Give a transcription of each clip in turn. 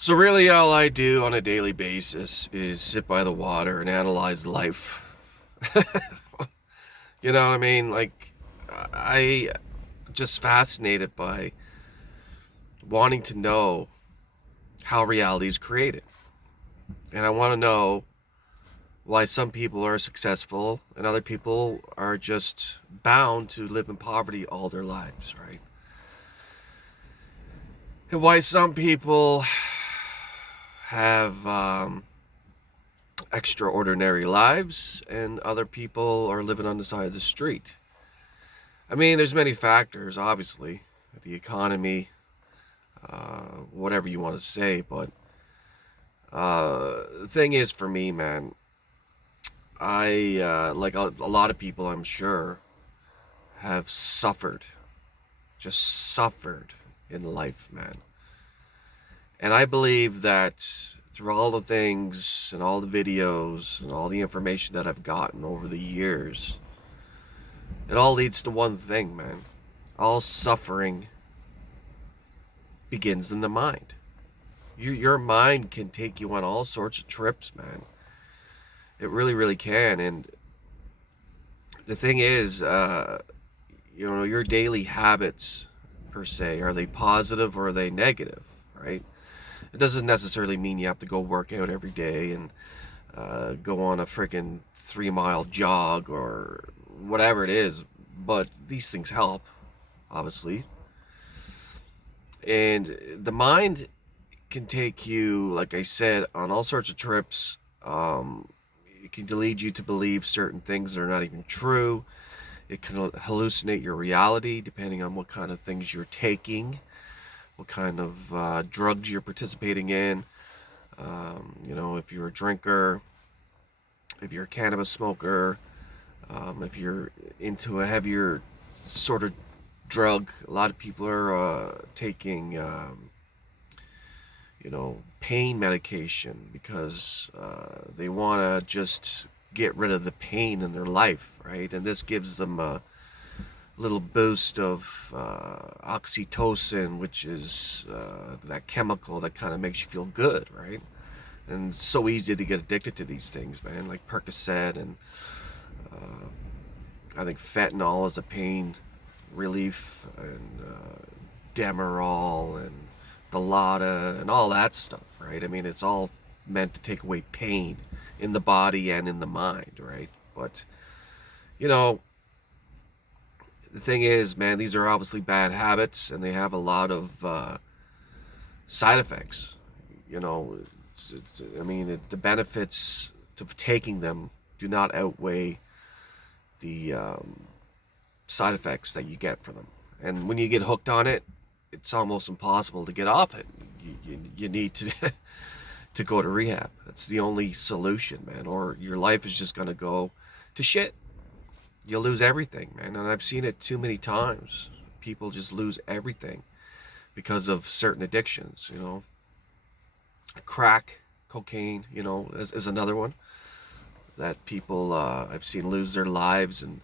So really all I do on a daily basis is sit by the water and analyze life. You know what I mean? Like I just fascinated by wanting to know how reality is created. And I want to know why some people are successful and other people are just bound to live in poverty all their lives, right? And why some people have extraordinary lives and other people are living on the side of the street. I mean, there's many factors, obviously, the economy, whatever you want to say, but the thing is, for me, man, I like a lot of people, I'm sure, have suffered, just suffered in life, man. And I believe that through all the things and all the videos and all the information that I've gotten over the years, it all leads to one thing, man. All suffering begins in the mind. Your mind can take you on all sorts of trips, man. It really, really can. And the thing is, your daily habits, per se, are they positive or are they negative, right? It doesn't necessarily mean you have to go work out every day and go on a freaking 3 mile jog or whatever it is, but these things help, obviously. And the mind can take you, like I said, on all sorts of trips. It can lead you to believe certain things that are not even true. It can hallucinate your reality depending on what kind of things you're taking, what kind of drugs you're participating in. If you're a drinker, if you're a cannabis smoker, if you're into a heavier sort of drug, a lot of people are taking, pain medication because they want to just get rid of the pain in their life, right? And this gives them a little boost of oxytocin, which is that chemical that kind of makes you feel good, right? And it's so easy to get addicted to these things, man, like Percocet and I think fentanyl is a pain relief, and Demerol and Dilaudid and all that stuff, right? I mean, it's all meant to take away pain in the body and in the mind, right? But you know, the thing is, man, these are obviously bad habits, and they have a lot of side effects. You know, the benefits to taking them do not outweigh the side effects that you get from them. And when you get hooked on it, it's almost impossible to get off it. You need to to go to rehab. That's the only solution, man. Or your life is just gonna go to shit. You'll lose everything, man. And I've seen it too many times. People just lose everything because of certain addictions. Crack, cocaine. Is another one that people I've seen lose their lives and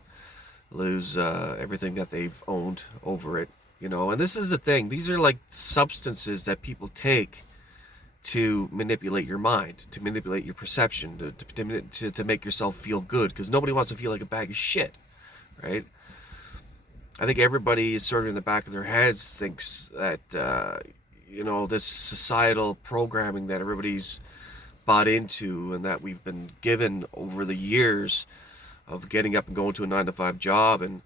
lose everything that they've owned over it. And this is the thing. These are like substances that people take to manipulate your mind, to manipulate your perception, to make yourself feel good, because nobody wants to feel like a bag of shit, right? I think everybody is sort of in the back of their heads thinks that, this societal programming that everybody's bought into and that we've been given over the years of getting up and going to a 9 to 5 job and,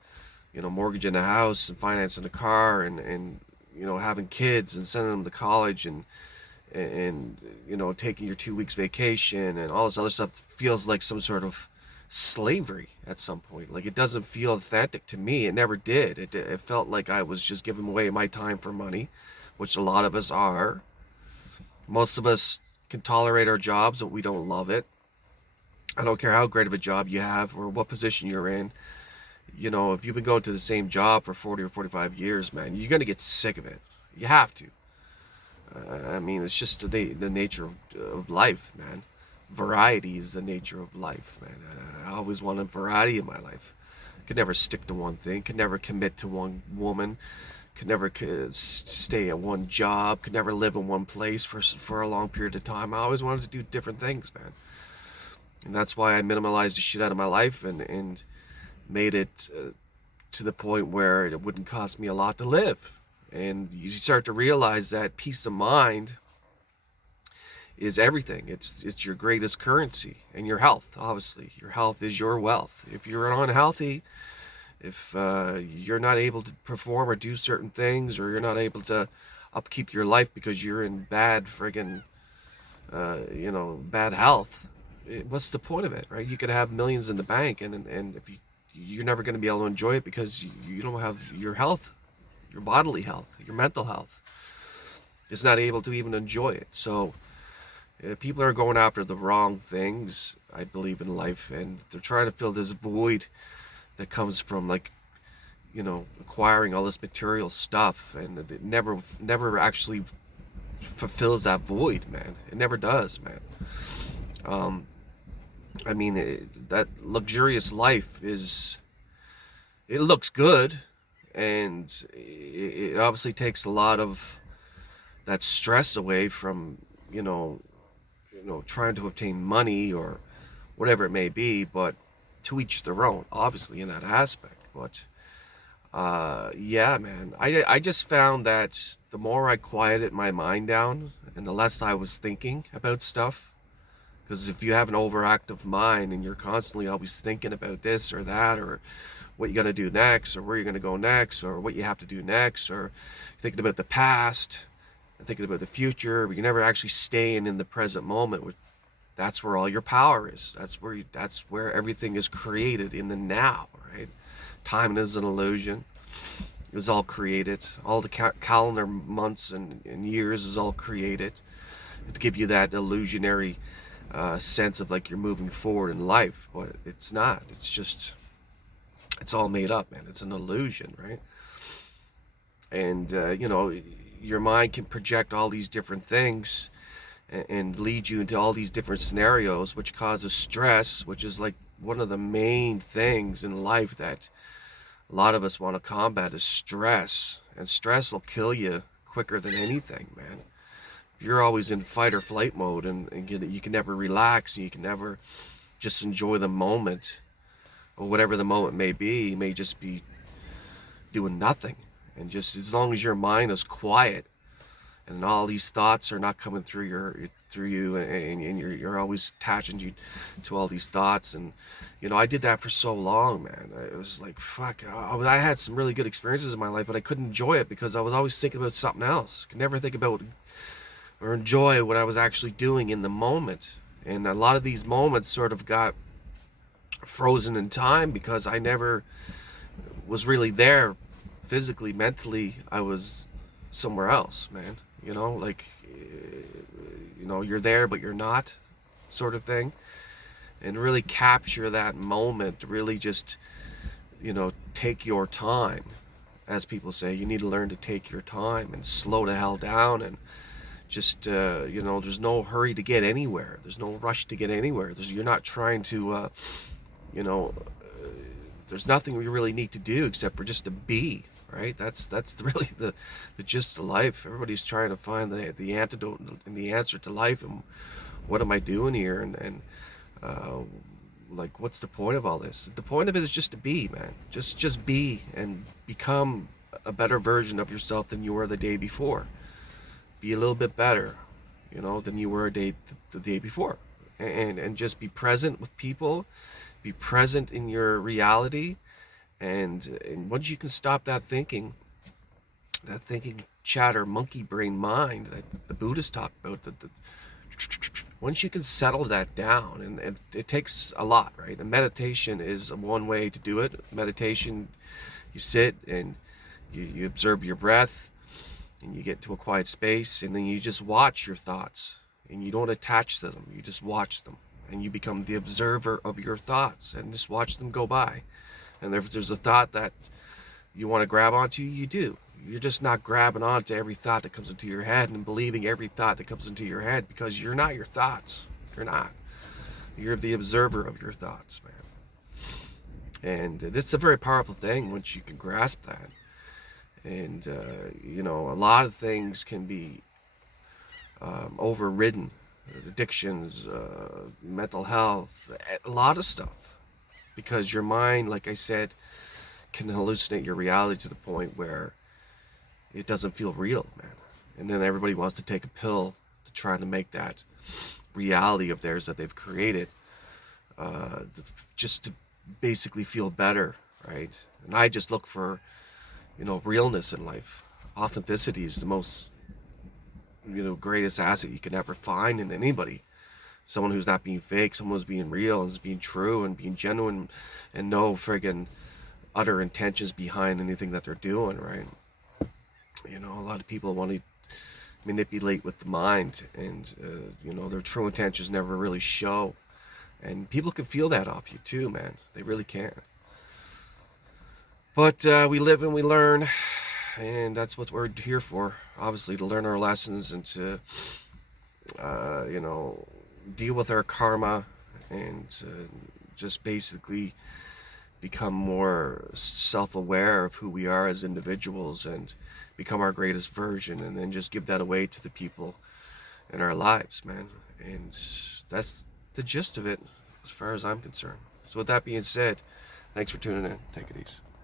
mortgaging a house and financing a car and having kids and sending them to college and taking your 2 weeks vacation and all this other stuff feels like some sort of slavery at some point. Like, it doesn't feel authentic to me. It never did. It felt like I was just giving away my time for money, which a lot of us are. Most of us can tolerate our jobs, but we don't love it. I don't care how great of a job you have or what position you're in. If you've been going to the same job for 40 or 45 years, man, you're going to get sick of it. You have to. It's just the nature of life, man. Variety is the nature of life, man. I always wanted variety in my life. Could never stick to one thing. Could never commit to one woman. could never stay at one job, could never live in one place for a long period of time. I always wanted to do different things, man. And that's why I minimalized the shit out of my life and made it to the point where it wouldn't cost me a lot to live. And you start to realize that peace of mind is everything. It's your greatest currency. And your health, obviously. Your health is your wealth. If you're unhealthy, if you're not able to perform or do certain things, or you're not able to upkeep your life because you're in bad friggin' bad health, what's the point of it, right? You could have millions in the bank, and if you're never going to be able to enjoy it because you don't have your health, your bodily health, your mental health. It's not able to even enjoy it. So people are going after the wrong things, I believe, in life, and they're trying to fill this void that comes from, like, acquiring all this material stuff, and it never actually fulfills that void, man. It never does, man. I mean, that luxurious life it looks good, and it obviously takes a lot of that stress away from, trying to obtain money or whatever it may be, but to each their own, obviously, in that aspect. But yeah, man, I just found that the more I quieted my mind down and the less I was thinking about stuff, because if you have an overactive mind and you're constantly always thinking about this or that, or what you're going to do next, or where you're going to go next, or what you have to do next, or thinking about the past and thinking about the future, but you're never actually staying in the present moment, that's where all your power is. That's where everything is created, in the now, right? Time is an illusion. It was all created. All the calendar months and years is all created to give you that illusionary sense of like you're moving forward in life, but it's not. It's all made up, man. It's an illusion, right? And your mind can project all these different things and lead you into all these different scenarios, which causes stress, which is like one of the main things in life that a lot of us want to combat, is stress. And stress will kill you quicker than anything, man. If you're always in fight or flight mode, and you can never relax, and you can never just enjoy the moment, or whatever the moment may be, you may just be doing nothing. And just as long as your mind is quiet and all these thoughts are not coming through you, and you're always attaching you to all these thoughts. And I did that for so long, man. It was like, fuck, I had some really good experiences in my life, but I couldn't enjoy it because I was always thinking about something else. I could never think about or enjoy what I was actually doing in the moment. And a lot of these moments sort of got frozen in time because I never was really there physically. Mentally, I was somewhere else, man. You're there but you're not, sort of thing. And really capture that moment, really just take your time. As people say, you need to learn to take your time and slow the hell down, and just there's no hurry to get anywhere. There's no rush to get anywhere. You're not trying to there's nothing we really need to do except for just to be, right? That's really the gist of life. Everybody's trying to find the antidote and the answer to life, and what am I doing here, and like, what's the point of all this? The point of it is just to be, man. Just be and become a better version of yourself than you were the day before. Be a little bit better, than you were the day before, and just be present with people. Be present in your reality, and once you can stop that thinking chatter, monkey brain mind that the Buddhists talk about, once you can settle that down, and it takes a lot, right? And meditation is one way to do it. Meditation, you sit and you observe your breath, and you get to a quiet space, and then you just watch your thoughts, and you don't attach to them. You just watch them. And you become the observer of your thoughts, and just watch them go by. And if there's a thought that you want to grab onto, you do. You're just not grabbing onto every thought that comes into your head and believing every thought that comes into your head, because you're not your thoughts. You're not. You're the observer of your thoughts, man. And this is a very powerful thing once you can grasp that. And you know, a lot of things can be overridden. Addictions, mental health, a lot of stuff, because your mind, like I said, can hallucinate your reality to the point where it doesn't feel real, man. And then everybody wants to take a pill to try to make that reality of theirs that they've created, uh, just to basically feel better, right? And I just look for, you know, realness in life. Authenticity is the most, you know, greatest asset you can ever find in anybody. Someone who's not being fake, someone who's being real and is being true and being genuine, and no friggin' utter intentions behind anything that they're doing, right? You know, a lot of people want to manipulate with the mind, and you know, their true intentions never really show. And people can feel that off you too, man. They really can. But we live and we learn, and that's what we're here for. Obviously, to learn our lessons and to, you know, deal with our karma, and just basically become more self-aware of who we are as individuals, and become our greatest version, and then just give that away to the people in our lives, man. And that's the gist of it as far as I'm concerned. So with that being said, thanks for tuning in. Take it easy.